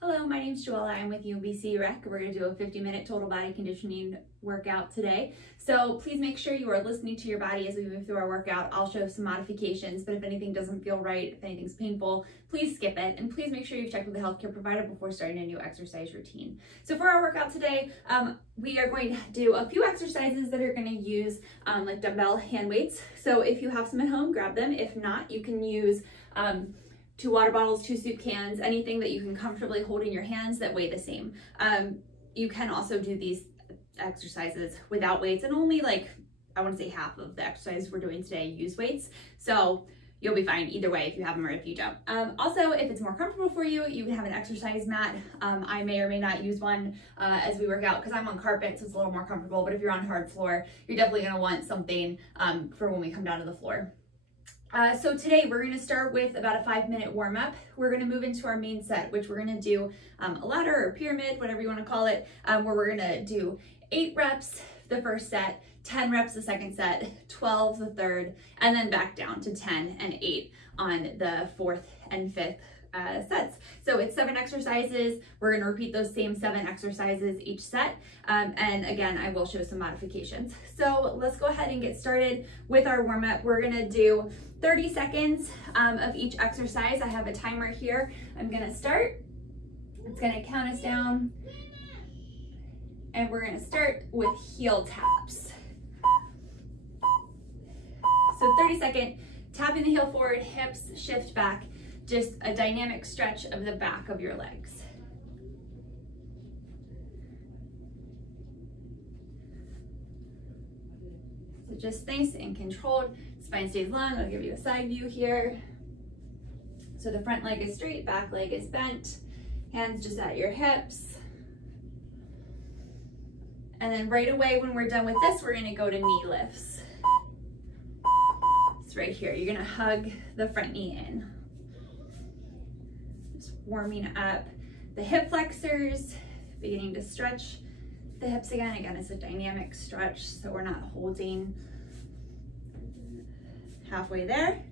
Hello, my name is Joella. I'm with TBC Rec. We're going to do a 50-minute total body conditioning workout today. So please make sure you are listening to your body as we move through our workout. I'll show some modifications, but if anything doesn't feel right, if anything's painful, please skip it. And please make sure you've checked with a healthcare provider before starting a new exercise routine. So for our workout today, we are going to do a few exercises that are going to use like dumbbell hand weights. So if you have some at home, grab them. If not, you can use 2 water bottles, 2 soup cans, anything that you can comfortably hold in your hands that weigh the same. You can also do these exercises without weights, and only like, I want to say half of the exercises we're doing today use weights. So you'll be fine either way if you have them or if you don't. Also, if it's more comfortable for you, you can have an exercise mat. I may or may not use one as we work out because I'm on carpet, so it's a little more comfortable. But if you're on hard floor, you're definitely going to want something for when we come down to the floor. So today we're going to start with about a 5-minute warm-up. We're going to move into our main set, which we're going to do a ladder or pyramid, whatever you want to call it, where we're going to do 8 reps the first set, 10 reps the second set, 12 the third, and then back down to 10 and 8 on the 4th and 5th sets. So it's 7 exercises. We're going to repeat those same 7 exercises each set. And again, I will show some modifications. So let's go ahead and get started with our warm-up. We're going to do 30 seconds of each exercise. I have a timer here. I'm going to start. It's going to count us down. And we're going to start with heel taps. So 30-second, tapping the heel forward, hips shift back. Just a dynamic stretch of the back of your legs. So just nice and controlled. Spine stays long. I'll give you a side view here. So the front leg is straight, back leg is bent. Hands just at your hips. And then right away when we're done with this, we're gonna go to knee lifts. It's right here. You're gonna hug the front knee in. Warming up the hip flexors, beginning to stretch the hips again. Again, it's a dynamic stretch, so we're not holding halfway there.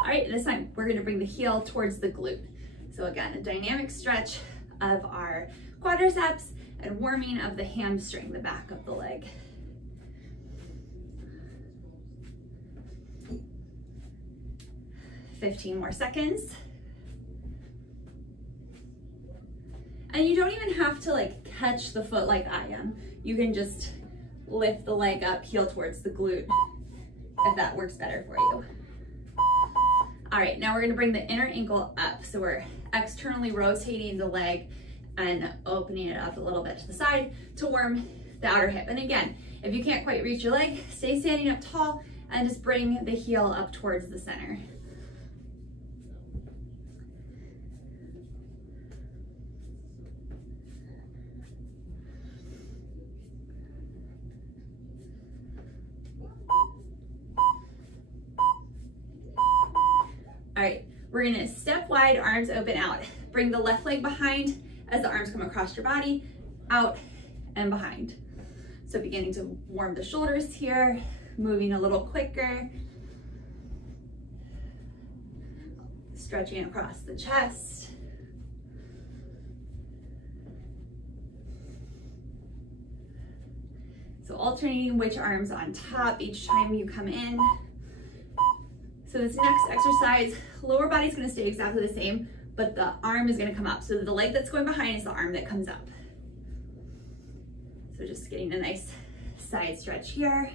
All right, this time we're gonna bring the heel towards the glute. So again, a dynamic stretch of our quadriceps and warming of the hamstring, the back of the leg. "15 more seconds. And you don't even have to like catch the foot like I am. You can just lift the leg up, heel towards the glute, if that works better for you. All right, now we're gonna bring the inner ankle up. So we're externally rotating the leg and opening it up a little bit to the side to warm the outer hip. And again, if you can't quite reach your leg, stay standing up tall and just bring the heel up towards the center. All right, we're gonna step wide, arms open out. Bring the left leg behind as the arms come across your body, out and behind. So beginning to warm the shoulders here, moving a little quicker. Stretching across the chest. So alternating which arm's on top each time you come in. So this next exercise, lower body's gonna stay exactly the same, but the arm is gonna come up. So the leg that's going behind is the arm that comes up. So just getting a nice side stretch here.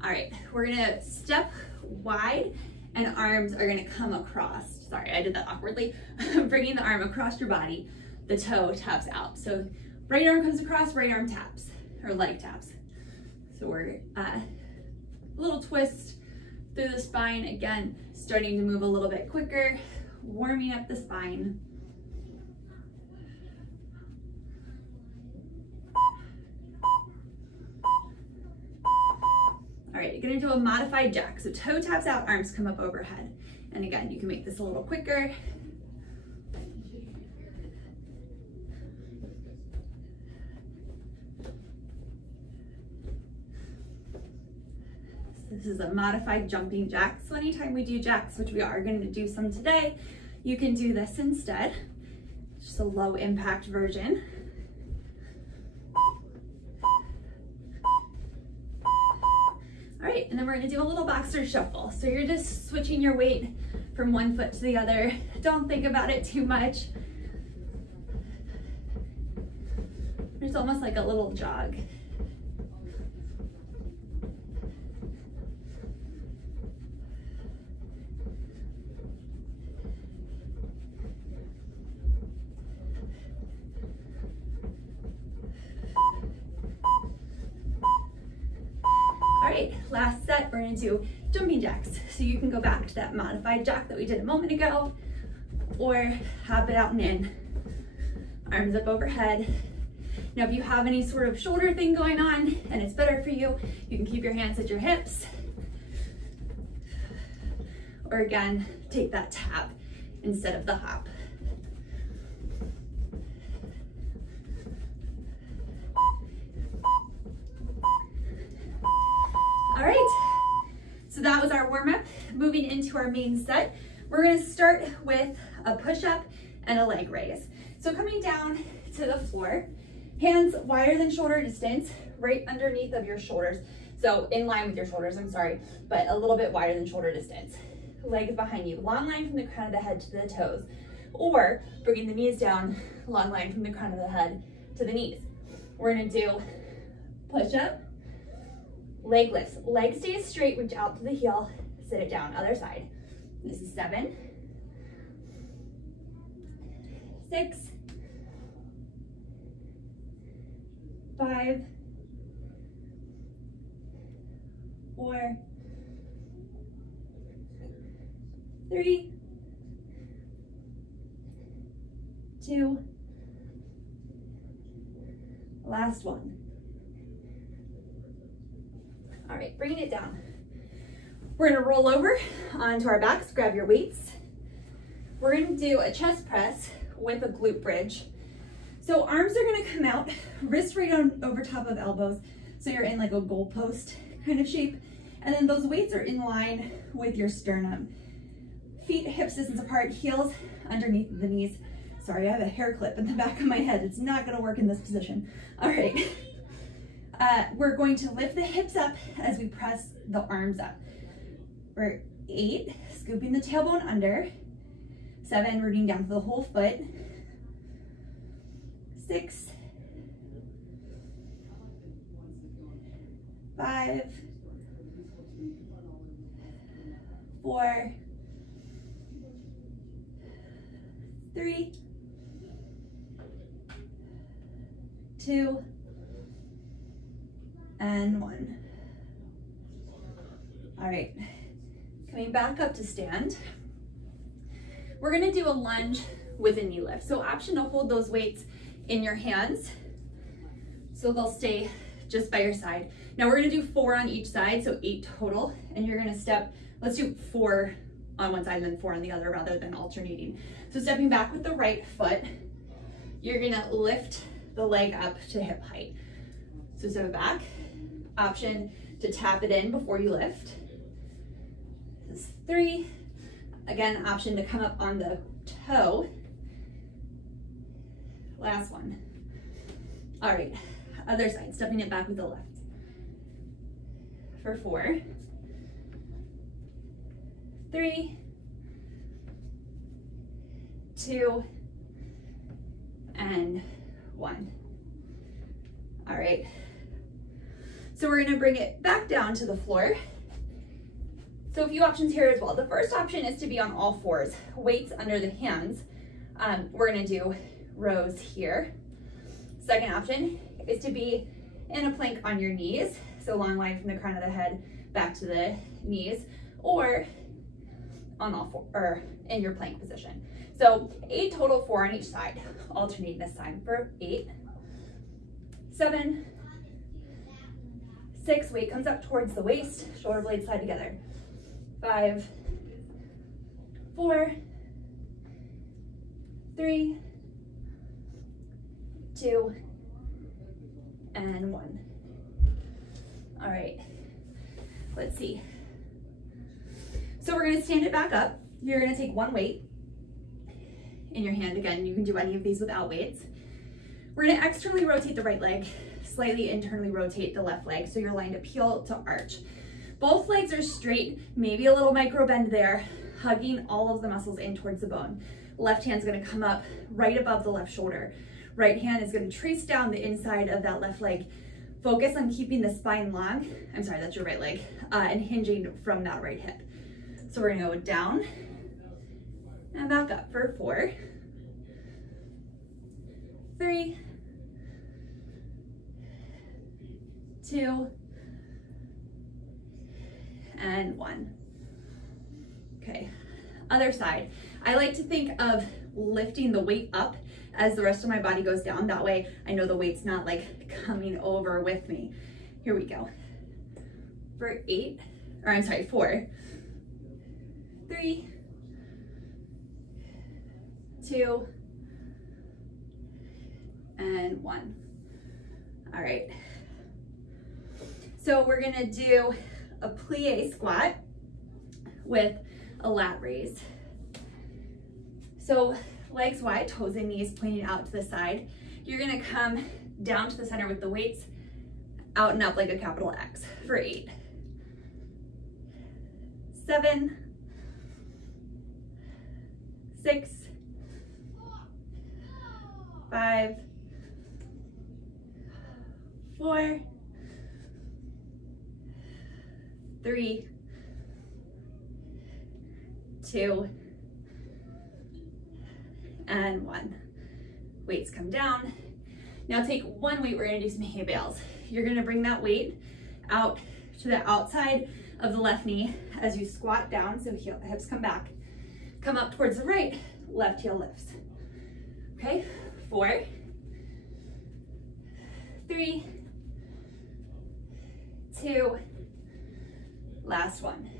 All right, we're gonna step wide and arms are gonna come across. Sorry, I did that awkwardly. Bringing the arm across your body, the toe taps out. So right arm comes across, right arm taps, or leg taps. So we're a little twist through the spine. Again, starting to move a little bit quicker, warming up the spine. All right, you're gonna do a modified jack. So toe taps out, arms come up overhead. And again, you can make this a little quicker. This is a modified jumping jack. So anytime we do jacks, which we are going to do some today, you can do this instead. Just a low impact version. All right, and then we're going to do a little boxer shuffle. So you're just switching your weight from one foot to the other. Don't think about it too much. It's almost like a little jog. Last set, we're going to do jumping jacks. So you can go back to that modified jack that we did a moment ago, or hop it out and in. Arms up overhead. Now, if you have any sort of shoulder thing going on and it's better for you, you can keep your hands at your hips. Or again, take that tap instead of the hop. All right, so that was our warm-up. Moving into our main set, we're gonna start with a push-up and a leg raise. So coming down to the floor, hands wider than shoulder distance, right underneath of your shoulders. So in line with your shoulders, I'm sorry, but a little bit wider than shoulder distance. Legs behind you, long line from the crown of the head to the toes, or bringing the knees down, long line from the crown of the head to the knees. We're gonna do push-up, leg lifts, leg stays straight, reach out to the heel, sit it down, other side. This is 7, 6, 5, 4, 3, 2, last one. All right, bringing it down. We're gonna roll over onto our backs, grab your weights. We're gonna do a chest press with a glute bridge. So arms are gonna come out, wrists right on over top of elbows. So you're in like a goalpost kind of shape. And then those weights are in line with your sternum. Feet hips distance apart, heels underneath the knees. Sorry, I have a hair clip in the back of my head. It's not gonna work in this position. All right. We're going to lift the hips up as we press the arms up. We're 8, scooping the tailbone under. 7, rooting down to the whole foot. 6, 5, 4, 3, 2, and 1. All right, coming back up to stand. We're gonna do a lunge with a knee lift. So option to hold those weights in your hands, so they'll stay just by your side. Now we're gonna do 4 on each side, so 8 total, and you're gonna step, let's do 4 on one side and then 4 on the other rather than alternating. So stepping back with the right foot, you're gonna lift the leg up to hip height. So step back, option to tap it in before you lift. This is 3. Again, option to come up on the toe. Last one. All right, other side, stepping it back with the left. For 4, 3, 2, and 1. All right. So we're gonna bring it back down to the floor. So a few options here as well. The first option is to be on all 4s, weights under the hands. We're gonna do rows here. Second option is to be in a plank on your knees. So long line from the crown of the head back to the knees. Or on all four, or in your plank position. So 8 total, 4 on each side. Alternate this time for 8, 7, 6, weight comes up towards the waist, shoulder blades slide together. 5, 4, 3, 2, and 1. All right, let's see. So we're gonna stand it back up. You're gonna take one weight in your hand. Again, you can do any of these without weights. We're gonna externally rotate the right leg, slightly internally rotate the left leg, so you're lined up heel to arch. Both legs are straight, maybe a little micro bend there, hugging all of the muscles in towards the bone. Left hand's gonna come up right above the left shoulder. Right hand is gonna trace down the inside of that left leg. Focus on keeping the spine long. I'm sorry, that's your right leg, and hinging from that right hip. So we're gonna go down and back up for 4, 3, 2, and 1. Okay, other side. I like to think of lifting the weight up as the rest of my body goes down. That way I know the weight's not like coming over with me. Here we go. For 4, 3, 2, and 1. All right. So we're gonna do a plie squat with a lat raise. So legs wide, toes and knees pointing out to the side. You're gonna come down to the center with the weights, out and up like a capital X for 8, 7, 6, 5, 4, 3, 2, and 1. Weights come down. Now take one weight, we're gonna do some hay bales. You're gonna bring that weight out to the outside of the left knee as you squat down, so hips come back. Come up towards the right, left heel lifts. Okay, 4, 3, 2, last one.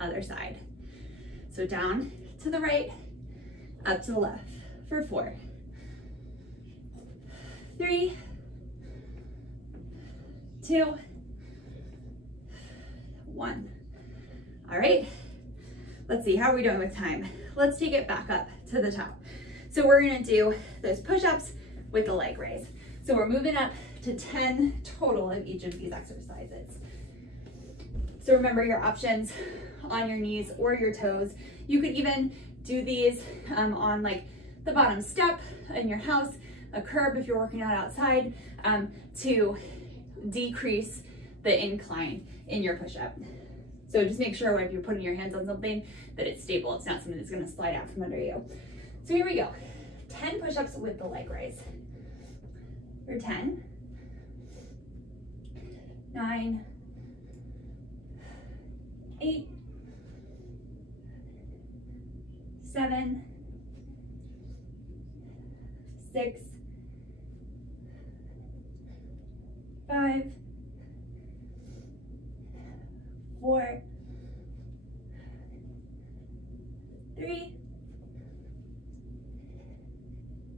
Other side. So down to the right, up to the left for 4, 3, 2, 1. All right, let's see, how are we doing with time? Let's take it back up to the top. So we're gonna do those push-ups with the leg raise. So we're moving up to 10 total of each of these exercises. So remember your options on your knees or your toes. You could even do these on like the bottom step in your house, a curb if you're working out outside, to decrease the incline in your push-up. So just make sure if you're putting your hands on something that it's stable. It's not something that's gonna slide out from under you. So here we go. 10 push-ups with the leg raise. For 10, 9, 8, 7, 6, 5, 4, 3,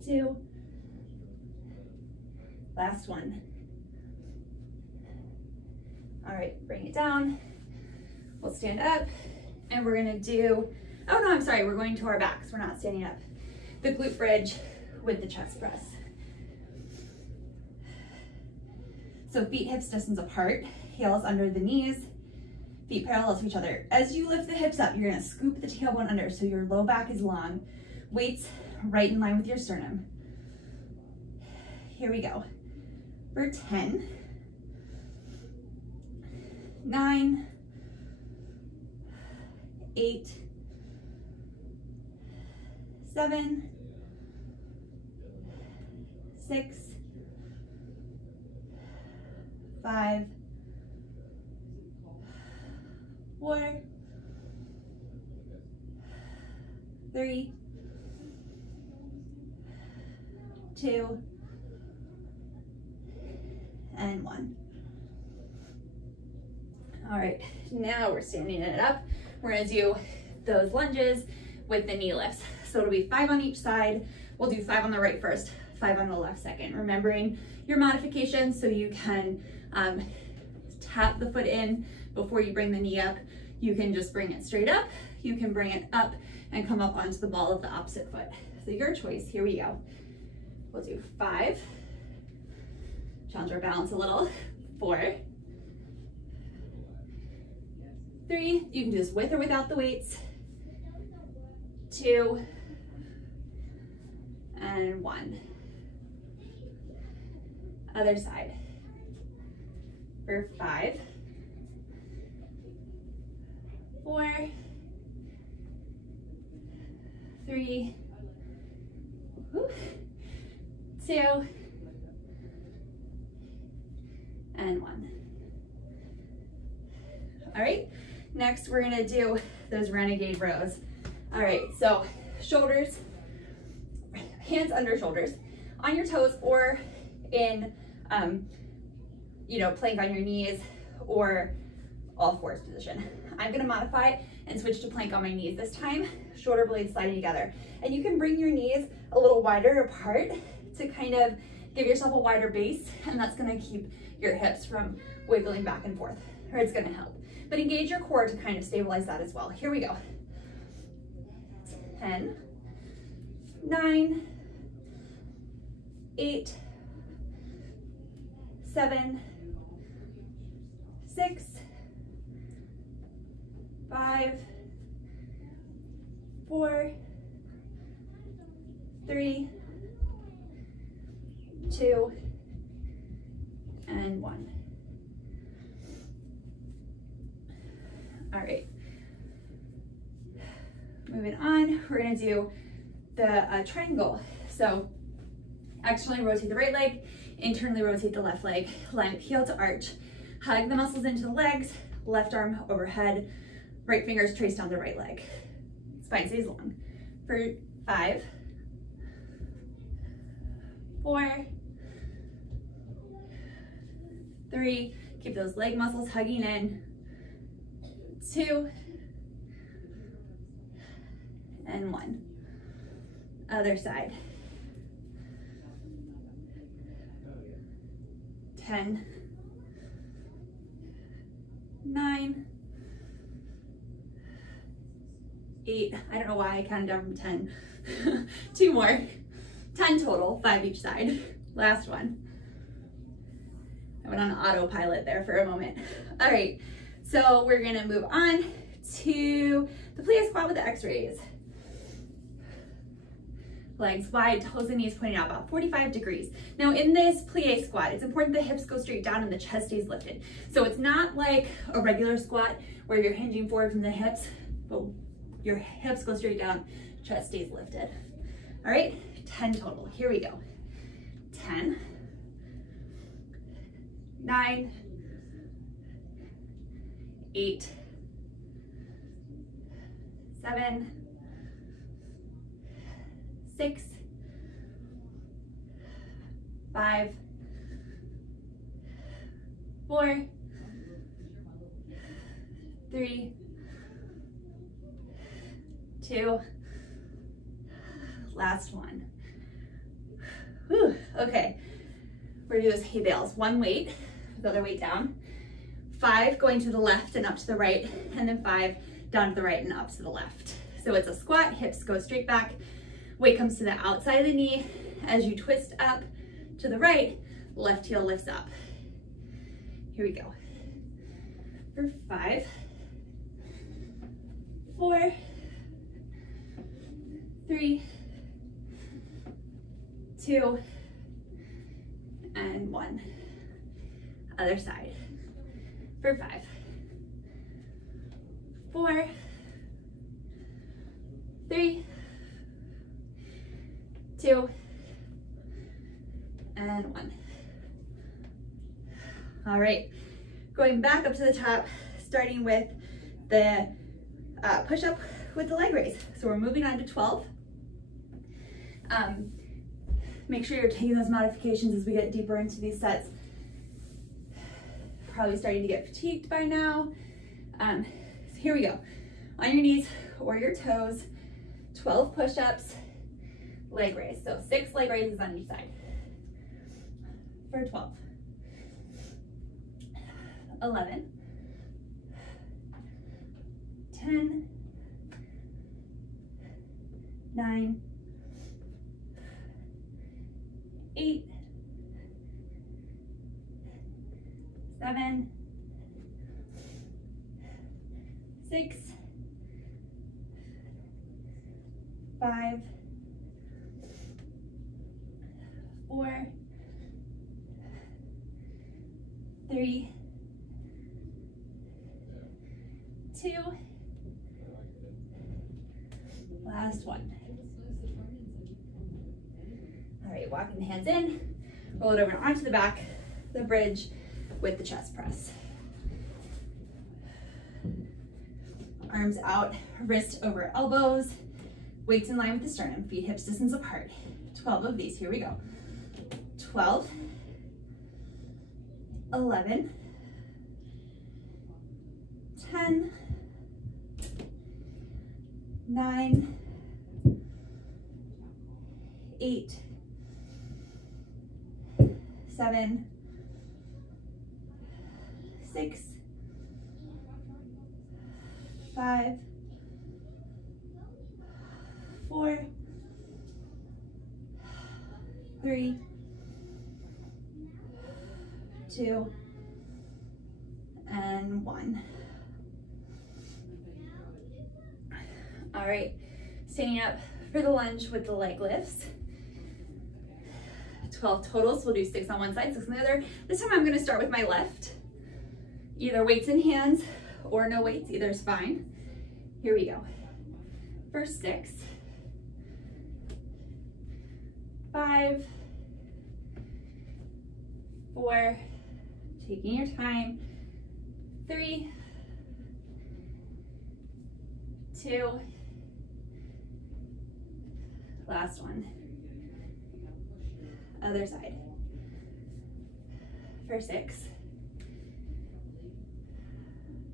2, last one. All right, bring it down. We'll stand up and we're gonna do, oh no, I'm sorry, we're going to our backs. We're not standing up. The glute bridge with the chest press. So feet hips distance apart, heels under the knees, feet parallel to each other. As you lift the hips up, you're gonna scoop the tailbone under so your low back is long. Weights right in line with your sternum. Here we go. For 10, 9, 8, 7, 6, 5, 4, 3, 2, and 1. All right, now we're standing it up. We're gonna do those lunges with the knee lifts. So it'll be 5 on each side. We'll do 5 on the right first, 5 on the left second. Remembering your modifications so you can tap the foot in before you bring the knee up. You can just bring it straight up. You can bring it up and come up onto the ball of the opposite foot. So your choice, here we go. We'll do 5. Challenge our balance a little. 4, 3, you can do this with or without the weights. 2, and 1. Other side. For 5, 4, 3, 2, and 1. All right, next we're gonna do those Renegade Rows. All right, so shoulders, hands under shoulders, on your toes, or in, plank on your knees or all fours position. I'm gonna modify and switch to plank on my knees this time, shoulder blades sliding together. And you can bring your knees a little wider apart to kind of give yourself a wider base, and that's gonna keep your hips from wiggling back and forth, or it's gonna help. But engage your core to kind of stabilize that as well. Here we go. 10, 9, 8, 7, 6, 5, 4, 3, 2, and 1. All right. Moving on, we're gonna do the triangle. So externally rotate the right leg, internally rotate the left leg, line up heel to arch, hug the muscles into the legs, left arm overhead, right fingers trace down the right leg. Spine stays long. For 5, 4, 3, keep those leg muscles hugging in, 2, and 1. Other side. 10, 9, 8, I don't know why I counted down from 10. 2 more, 10 total, 5 each side. Last one. I went on autopilot there for a moment. All right, so we're gonna move on to the Plie Squat with the X-rays. Legs wide, toes and knees pointing out about 45 degrees. Now in this plie squat, it's important the hips go straight down and the chest stays lifted. So it's not like a regular squat where you're hinging forward from the hips, but your hips go straight down, chest stays lifted. All right, 10 total, here we go. 10, 9, 8, 7, 6, 5, 4, 3, 2, last one. Whew. Okay, we're gonna do those hay bales. 1 weight, the other weight down. 5 going to the left and up to the right, and then 5 down to the right and up to the left. So it's a squat, hips go straight back, weight comes to the outside of the knee. As you twist up to the right, left heel lifts up. Here we go. For 5, 4, 3, 2, and 1. Other side. For 5, 4, 3, 2, and 1. All right, going back up to the top, starting with the push-up with the leg raise. So we're moving on to 12. Make sure you're taking those modifications as we get deeper into these sets. Probably starting to get fatigued by now. So here we go. On your knees or your toes, 12 push-ups, leg raise. So 6 leg raises on each side for 12. 11, 10, 9, 8, 7, 6, 5, 4, 3, 2, last one. All right, walking the hands in, roll it over onto the back, the bridge with the chest press. Arms out, wrist over elbows, weights in line with the sternum, feet hips distance apart. 12 of these, here we go. 12, 11, 10, 9, 8, 7, 6, 5, 4, 3, 2, and 1. All right, standing up for the lunge with the leg lifts. 12 totals, we'll do 6 on one side, 6 on the other. This time I'm gonna start with my left. Either weights in hands or no weights, either is fine. Here we go. First 6, 5, 4, taking your time, 3, 2, last one. Other side. For 6,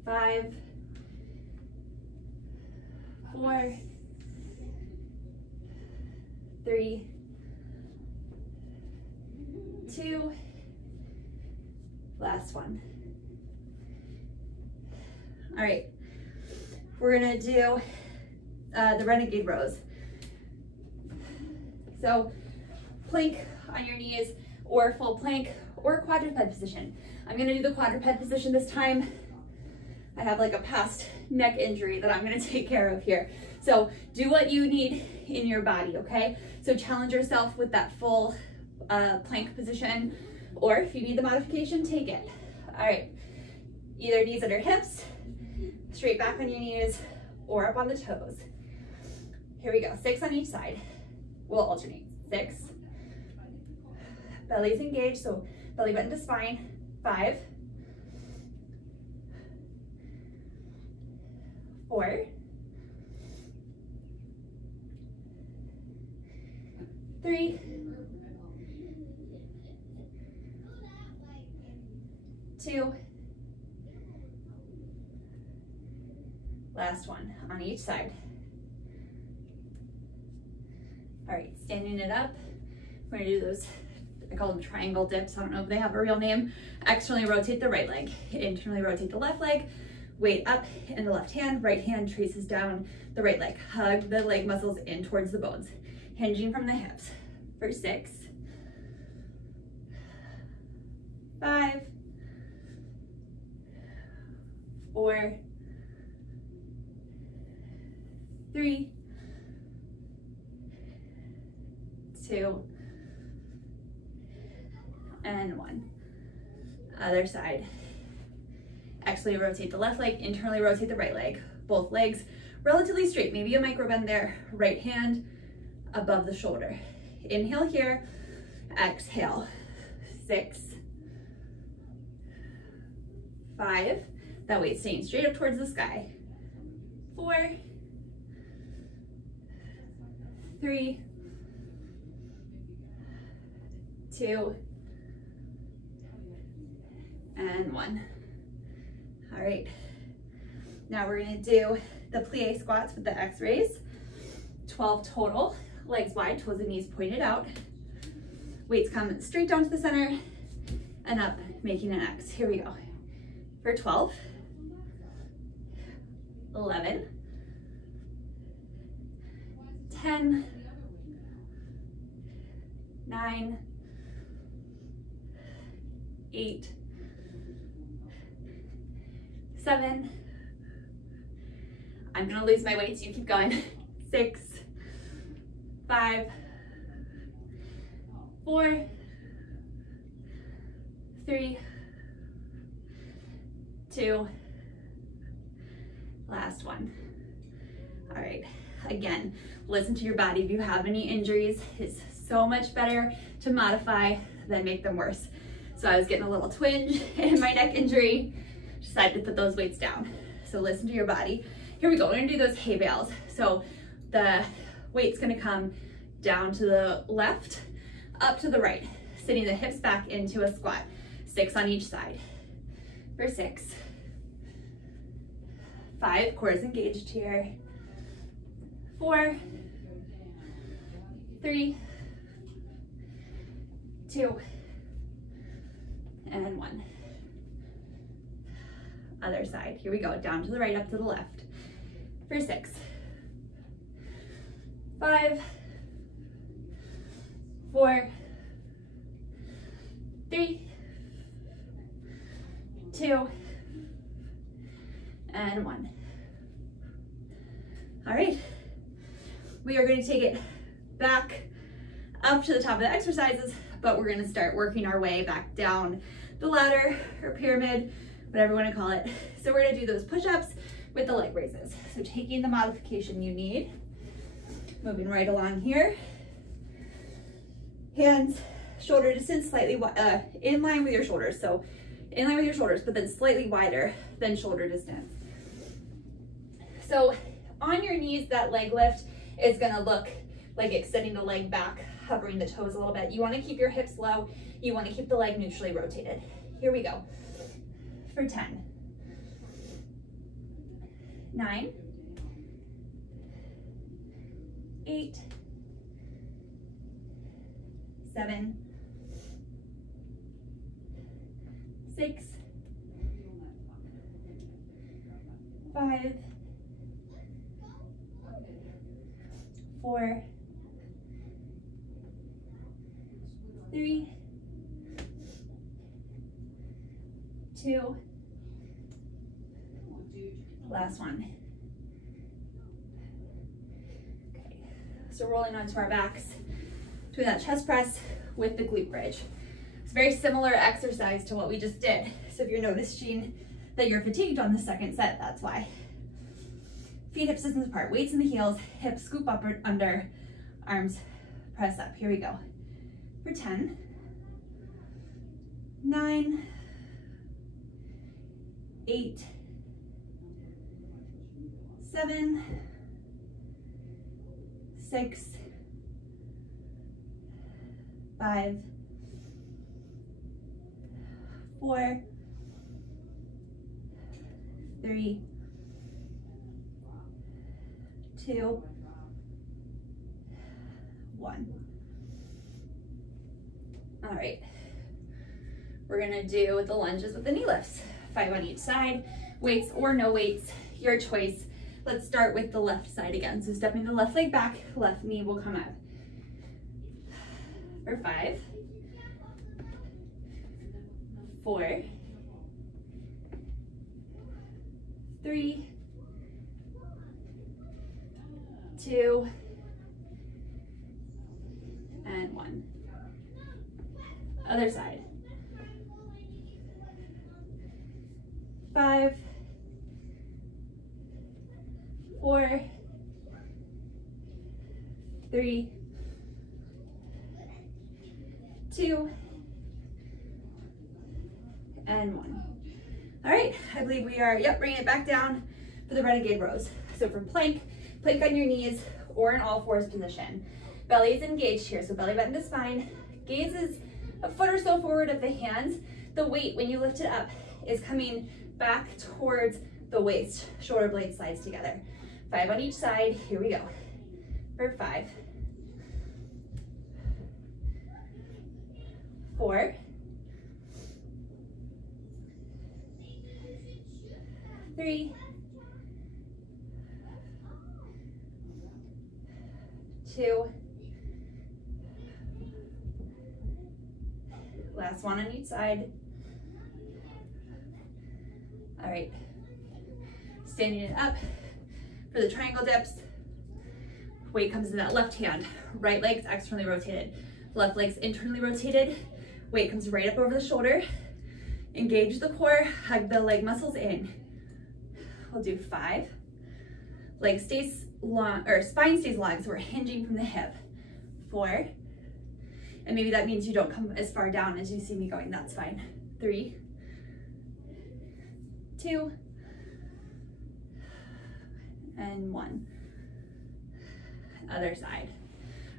5, 4, 3, 2, last one. All right, we're gonna do the Renegade Rose. So plank on your knees or full plank or quadruped position. I'm gonna do the quadruped position this time. I have like a past neck injury that I'm gonna take care of here. So do what you need in your body, okay? So challenge yourself with that full plank position, or if you need the modification, take it. All right, either knees under hips, straight back on your knees, or up on the toes. Here we go, 6 on each side. We'll alternate. 6, belly's engaged, so belly button to spine. 5, 4, 3, 2, last one on each side. All right, standing it up, we're gonna do those, I call them triangle dips. I don't know if they have a real name. Externally rotate the right leg, internally rotate the left leg, weight up in the left hand, right hand traces down the right leg. Hug the leg muscles in towards the bones, hinging from the hips. For 6, 5, 4, 3, 2, and 1. Other side. Externally rotate the left leg, internally rotate the right leg. Both legs relatively straight, maybe a micro bend there. Right hand above the shoulder. Inhale here, exhale. 6, 5, that weight staying straight up towards the sky. 4, 3, 2, and 1. All right, now we're gonna do the plie squats with the X raise. 12 total, legs wide, toes and knees pointed out. Weights come straight down to the center and up, making an X. Here we go. For 12, 11, 10, 9, 8, 7, I'm gonna lose my weight, so you keep going. 6, 5, 4, 3, 2, last one. All right, again, listen to your body. If you have any injuries, it's so much better to modify than make them worse. So I was getting a little twinge in my neck injury, decided to put those weights down. So listen to your body. Here we go, we're gonna do those hay bales. So the weight's gonna come down to the left, up to the right, sitting the hips back into a squat. 6 on each side. For 6, 5, core is engaged here. 4, 3, 2, and 1. Other side. Here we go. Down to the right, up to the left. For 6, 5, 4, 3, 2, and 1. All right. We are going to take it back up to the top of the exercises, but we're going to start working our way back down the ladder or pyramid, whatever you want to call it. So we're going to do those push-ups with the leg raises. So taking the modification you need, moving right along here, hands shoulder distance slightly in line with your shoulders. So in line with your shoulders, but then slightly wider than shoulder distance. So on your knees, that leg lift is gonna look like extending the leg back, hovering the toes a little bit. You wanna keep your hips low. You wanna keep the leg neutrally rotated. Here we go. For 10, 9, 8, 7, 6, 5, 4, 3, 2, last one. Okay, so rolling onto our backs, doing that chest press with the glute bridge. It's a very similar exercise to what we just did. So if you're noticing that you're fatigued on the second set, that's why. Feet hip distance apart, weights in the heels, hips scoop up or under, arms press up. Here we go. For 10, 9, 8, 7, 6, 5, 4, 3, 2, 1. All right, we're gonna do the lunges with the knee lifts. 5 on each side, weights or no weights, your choice. Let's start with the left side again. So stepping the left leg back, left knee will come up. For 5, 4, 3, 2, and 1. Other side. 5, 4, 3, 2, and 1. All right, I believe we are, bringing it back down for the Renegade Rose. So for plank on your knees or an all fours position. Belly is engaged here, so belly button to spine. Gaze is a foot or so forward of the hands. The weight, when you lift it up, is coming back towards the waist. Shoulder blades slides together. 5 on each side. Here we go. For 5, 4, 3, 2, last one on each side. All right, standing it up for the triangle dips. Weight comes in that left hand, right leg's externally rotated, left leg's internally rotated. Weight comes right up over the shoulder. Engage the core, hug the leg muscles in. We'll do 5. Leg stays long, or spine stays long, so we're hinging from the hip. 4, and maybe that means you don't come as far down as you see me going, that's fine. 3, 2, and 1. Other side.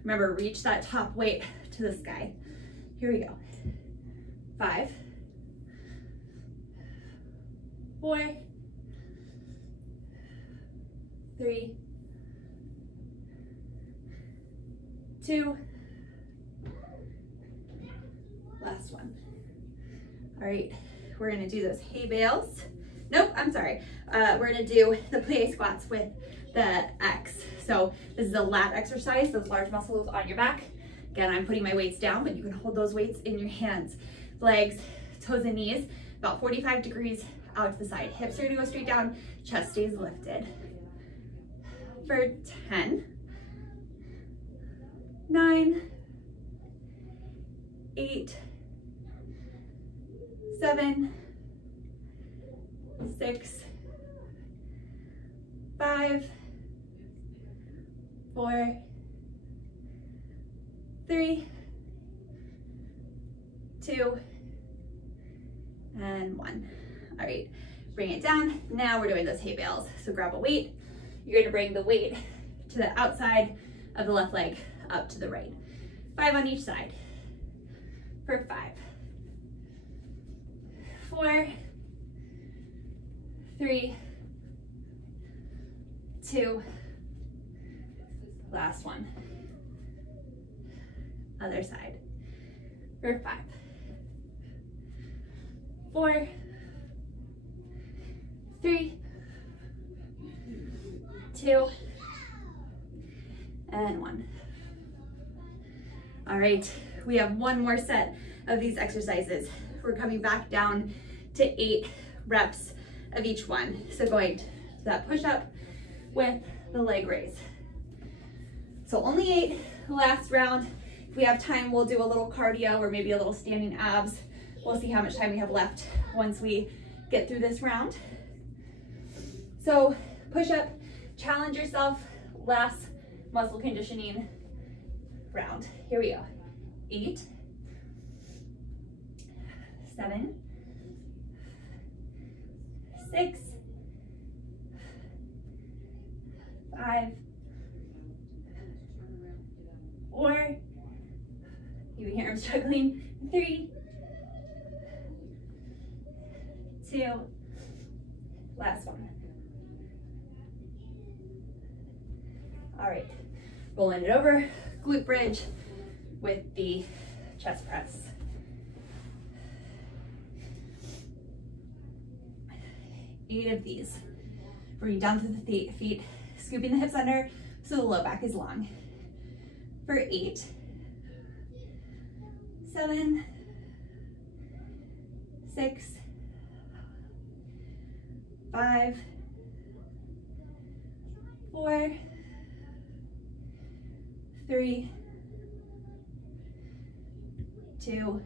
Remember, reach that top weight to the sky. Here we go. 5, 4, 3, 2, last one. All right, we're gonna do those hay bales. Nope, I'm sorry. We're gonna do the plie squats with the X. So this is a lat exercise, those large muscles on your back. Again, I'm putting my weights down, but you can hold those weights in your hands. Legs, toes and knees, about 45 degrees out to the side. Hips are gonna go straight down, chest stays lifted. For 10, 9, 8, 7, 6, 5, 4, 3, 2, and 1. All right, bring it down. Now we're doing those hay bales. So grab a weight. You're gonna bring the weight to the outside of the left leg, up to the right. 5 on each side. For 5, 4, 3, 2, last one. Other side. For 5, 4, 3, 2, and 1. All right, we have one more set of these exercises. We're coming back down to 8 reps of each one. So going to that push-up with the leg raise. So only 8, last round. If we have time, we'll do a little cardio or maybe a little standing abs. We'll see how much time we have left once we get through this round. So push-up, challenge yourself, last muscle conditioning round. Here we go. 8, 7, 6, 5, 4, you can hear I'm struggling, 3, 2, last one. All right, rolling it over, glute bridge with the chest press. Eight of these. Bring down through the feet, scooping the hips under so the low back is long. For 8, 7, 6, 5, 4, 3, 2,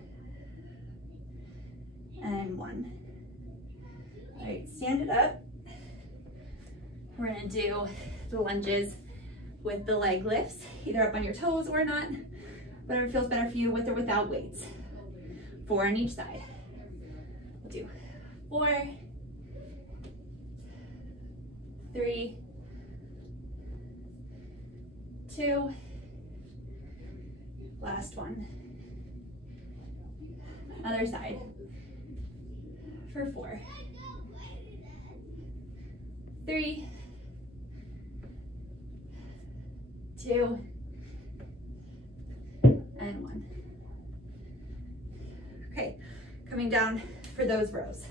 and 1. All right, stand it up. We're gonna do the lunges with the leg lifts, either up on your toes or not, whatever feels better for you, with or without weights. 4 on each side. We'll do 4, 3, 2, last one. Other side for 4, 3, 2, and 1. Okay, coming down for those rows.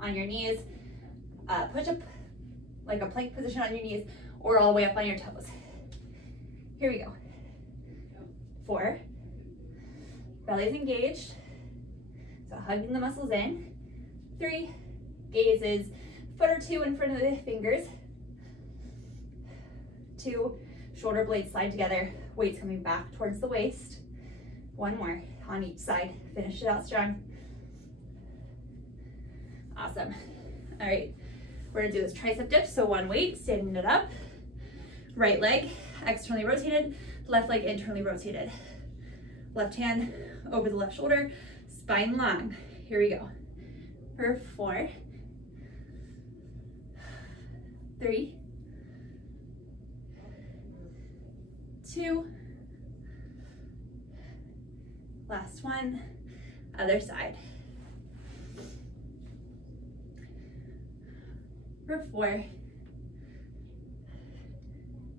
On your knees, push up like a plank position on your knees or all the way up on your toes. Here we go. 4, belly's engaged, so hugging the muscles in. 3, gazes, foot or 2 in front of the fingers. 2, shoulder blades slide together, weights coming back towards the waist. 1 more on each side, finish it out strong. Awesome. All right, we're gonna do this tricep dip. So 1 weight, standing it up, right leg externally rotated, left leg internally rotated. Left hand over the left shoulder, spine long. Here we go. For 4, 3, 2, last one, other side. For 4,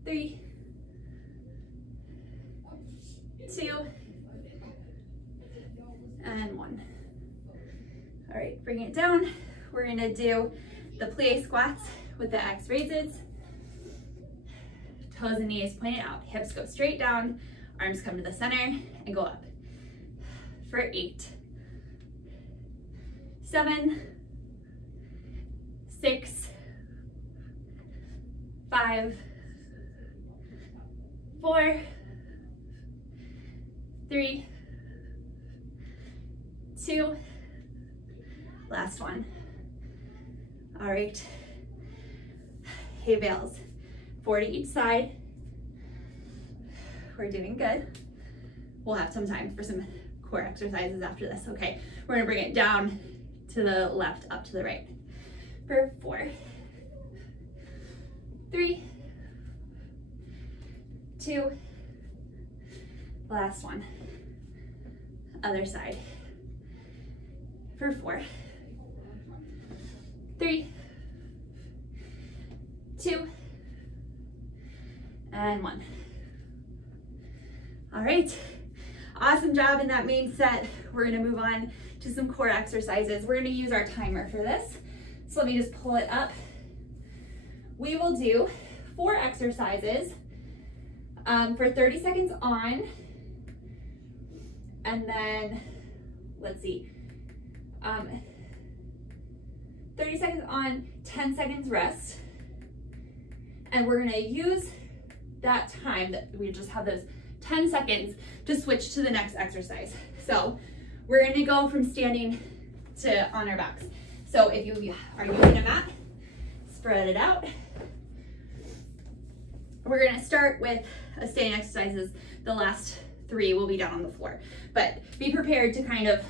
3, 2, and 1. All right, bring it down. We're gonna do the plie squats with the X raises. Toes and knees pointed out, hips go straight down, arms come to the center and go up. For 8, 7, 6, 5, 4, 3, 2, last one. All right, hay bales, 4 to each side. We're doing good. We'll have some time for some core exercises after this. Okay, we're gonna bring it down to the left, up to the right. For 4, 3, 2, last one. Other side. For 4, 3, 2, and 1. All right, awesome job in that main set. We're gonna move on to some core exercises. We're gonna use our timer for this. So let me just pull it up. We will do 4 exercises for 30 seconds on, and then, let's see, 30 seconds on, 10 seconds rest. And we're gonna use that time that we just have those 10 seconds to switch to the next exercise. So we're gonna go from standing to on our backs. So if you are using a mat, spread it out. We're gonna start with standing exercises. The last 3 will be down on the floor, but be prepared to kind of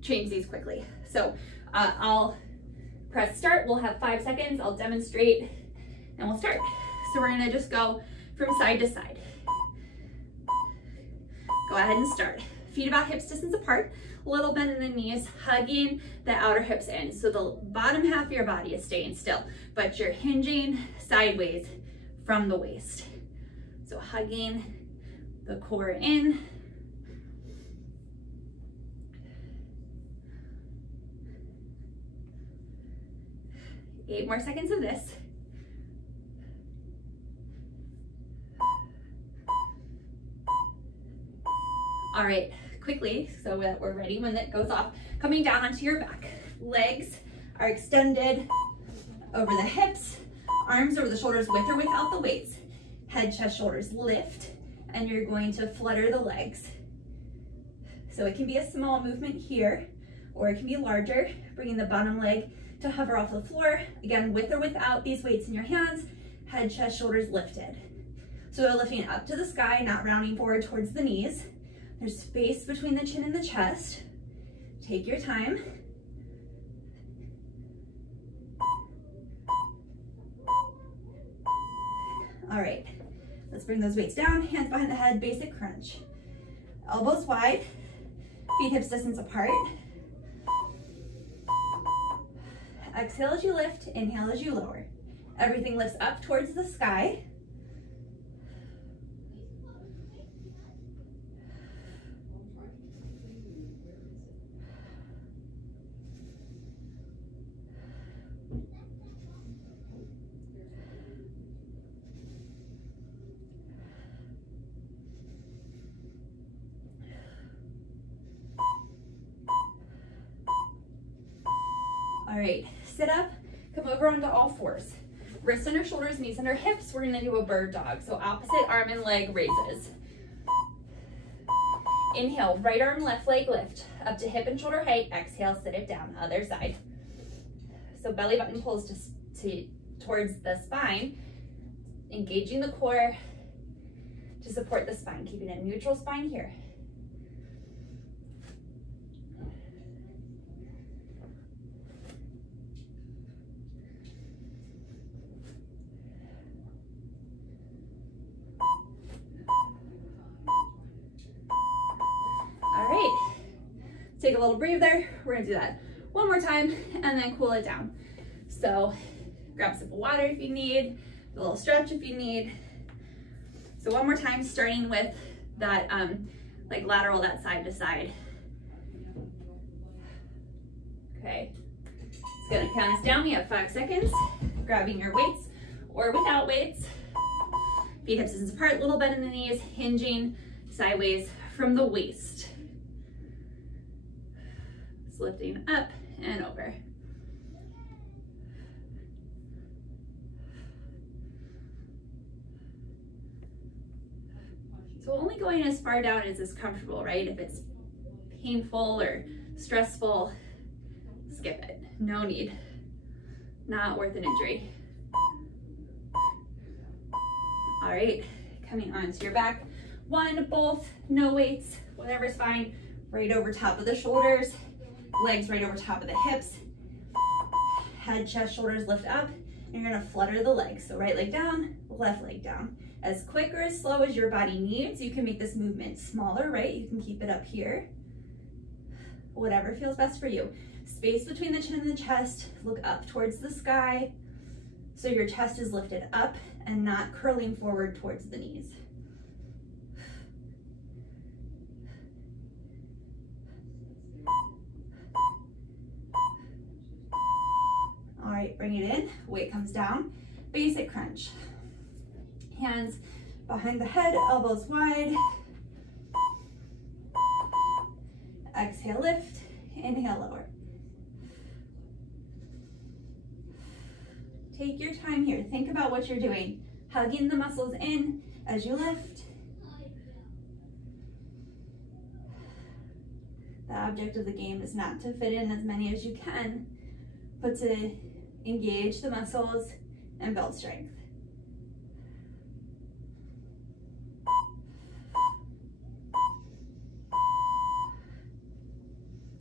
change these quickly. So I'll press start. We'll have 5 seconds. I'll demonstrate and we'll start. So we're gonna just go from side to side. Go ahead and start. Feet about hips distance apart, a little bend in the knees, hugging the outer hips in. So the bottom half of your body is staying still, but you're hinging sideways from the waist. So hugging the core in. Eight more seconds of this. All right, quickly, so that we're ready when it goes off. Coming down onto your back. Legs are extended over the hips, arms over the shoulders with or without the weights. Head, chest, shoulders lift, and you're going to flutter the legs. So it can be a small movement here, or it can be larger, bringing the bottom leg to hover off the floor. Again, with or without these weights in your hands, head, chest, shoulders lifted. So we're lifting up to the sky, not rounding forward towards the knees. There's space between the chin and the chest. Take your time. All right, let's bring those weights down, hands behind the head, basic crunch. Elbows wide, feet hips distance apart. Exhale as you lift, inhale as you lower. Everything lifts up towards the sky. All right, sit up, come over onto all fours. Wrists under shoulders, knees under hips. We're gonna do a bird dog. So opposite arm and leg raises. Inhale, right arm, left leg lift. Up to hip and shoulder height. Exhale, sit it down, other side. So belly button pulls towards the spine, engaging the core to support the spine, keeping a neutral spine here. Take a little breather. We're gonna do that one more time and then cool it down. So grab a sip of water if you need, a little stretch if you need. So one more time, starting with that like lateral, that side to side. Okay, it's gonna count us down. We have 5 seconds. Grabbing your weights or without weights. Feet hips distance apart, little bend in the knees, hinging sideways from the waist. Lifting up and over. So only going as far down as is comfortable, right? If it's painful or stressful, skip it. No need. Not worth an injury. All right, coming onto your back. One, both, no weights, whatever's fine. Right over top of the shoulders. Legs right over top of the hips. Head, chest, shoulders lift up. And you're gonna flutter the legs. So right leg down, left leg down. As quick or as slow as your body needs. You can make this movement smaller, right? You can keep it up here. Whatever feels best for you. Space between the chin and the chest. Look up towards the sky. So your chest is lifted up and not curling forward towards the knees. All right, bring it in, weight comes down, basic crunch. Hands behind the head, elbows wide. Exhale, lift, inhale, lower. Take your time here, think about what you're doing. Hugging the muscles in as you lift. The object of the game is not to fit in as many as you can, but to engage the muscles and build strength.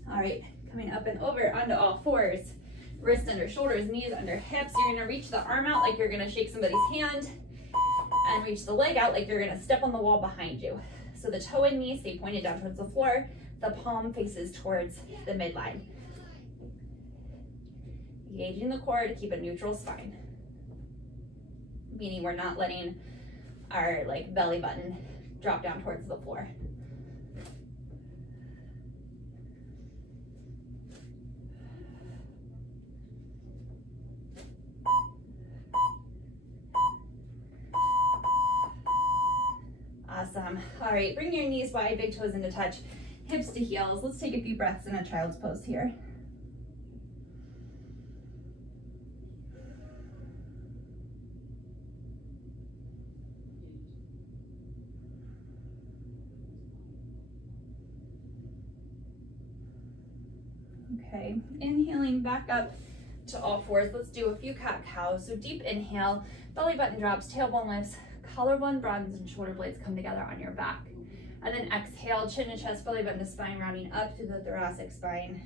All right, coming up and over onto all fours. Wrists under shoulders, knees under hips. You're gonna reach the arm out like you're gonna shake somebody's hand and reach the leg out like you're gonna step on the wall behind you. So the toe and knee stay pointed down towards the floor. The palm faces towards the midline. Engaging the core to keep a neutral spine. Meaning we're not letting our belly button drop down towards the floor. Awesome. All right, bring your knees wide, big toes into touch, hips to heels. Let's take a few breaths in a child's pose here. Okay, inhaling back up to all fours. Let's do a few cat-cows. So deep inhale, belly button drops, tailbone lifts, collarbone broadens, and shoulder blades come together on your back. And then exhale, chin and chest, belly button to spine, rounding up through the thoracic spine.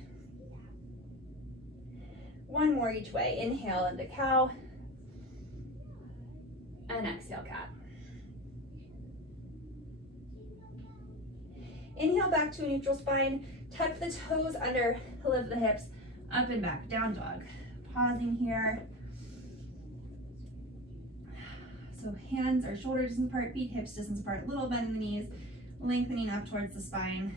One more each way. Inhale into cow. and exhale, cat. Inhale back to a neutral spine, tuck the toes under, lift the hips, up and back, down dog. Pausing here. So hands or shoulder distance apart, feet hips distance apart, little bend in the knees, lengthening up towards the spine.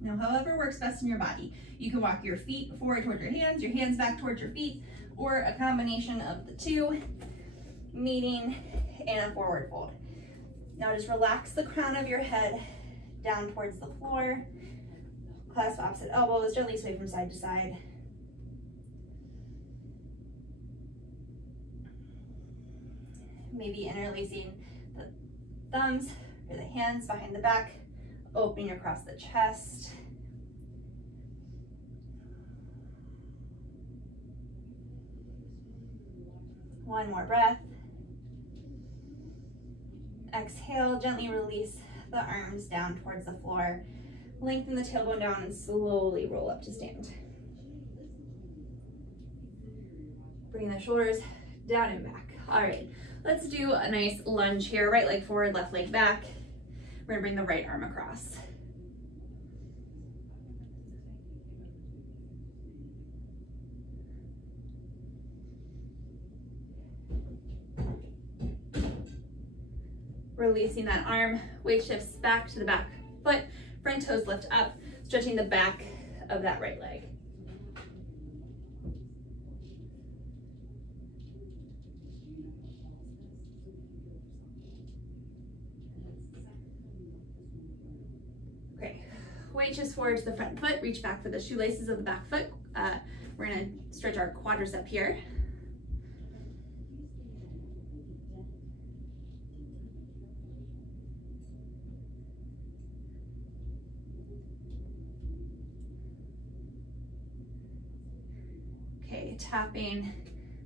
Now, however works best in your body. You can walk your feet forward towards your hands back towards your feet, or a combination of the two, meeting in a forward fold. Now just relax the crown of your head down towards the floor. Clasp opposite elbows, gently sway from side to side. Maybe interlacing the thumbs or the hands behind the back, opening across the chest. One more breath. Exhale, gently release the arms down towards the floor. Lengthen the tailbone down and slowly roll up to stand. Bring the shoulders down and back. All right, let's do a nice lunge here. Right leg forward, left leg back. We're gonna bring the right arm across. Releasing that arm, weight shifts back to the back foot, front toes lift up, stretching the back of that right leg. Great. Weight shifts forward to the front foot, reach back for the shoelaces of the back foot. We're gonna stretch our quadricep here. Tapping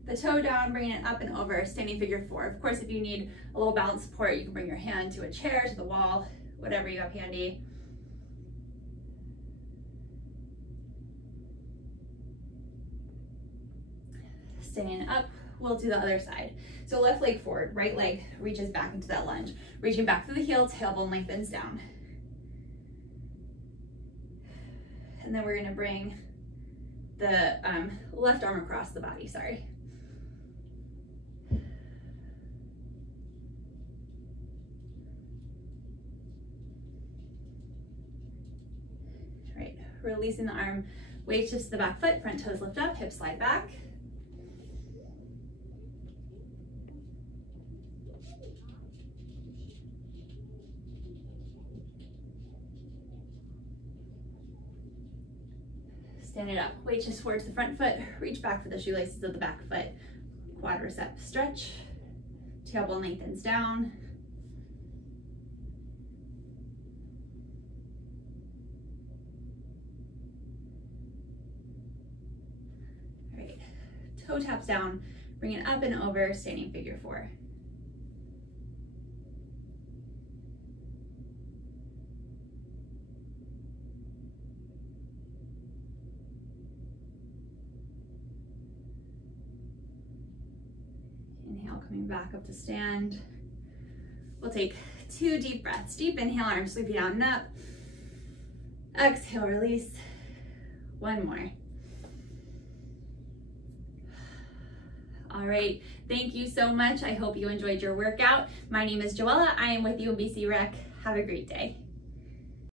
the toe down, bringing it up and over, standing figure four. Of course, if you need a little balance support, you can bring your hand to a chair, to the wall, whatever you have handy. Standing up, we'll do the other side. So left leg forward, right leg reaches back into that lunge. Reaching back through the heel, tailbone lengthens down. And then we're gonna bring the left arm across the body, sorry. Right, releasing the arm, weight shifts to the back foot, front toes lift up, hips slide back. Stand it up, weight shifts forward to the front foot, reach back for the shoelaces of the back foot, quadricep stretch, tailbone lengthens down. All right, toe taps down, bring it up and over, standing figure four. Inhale, coming back up to stand. We'll take 2 deep breaths. Deep inhale, arms sweeping down and up. Exhale, release. One more. All right, thank you so much. I hope you enjoyed your workout. My name is Joella. I am with UMBC Rec. Have a great day.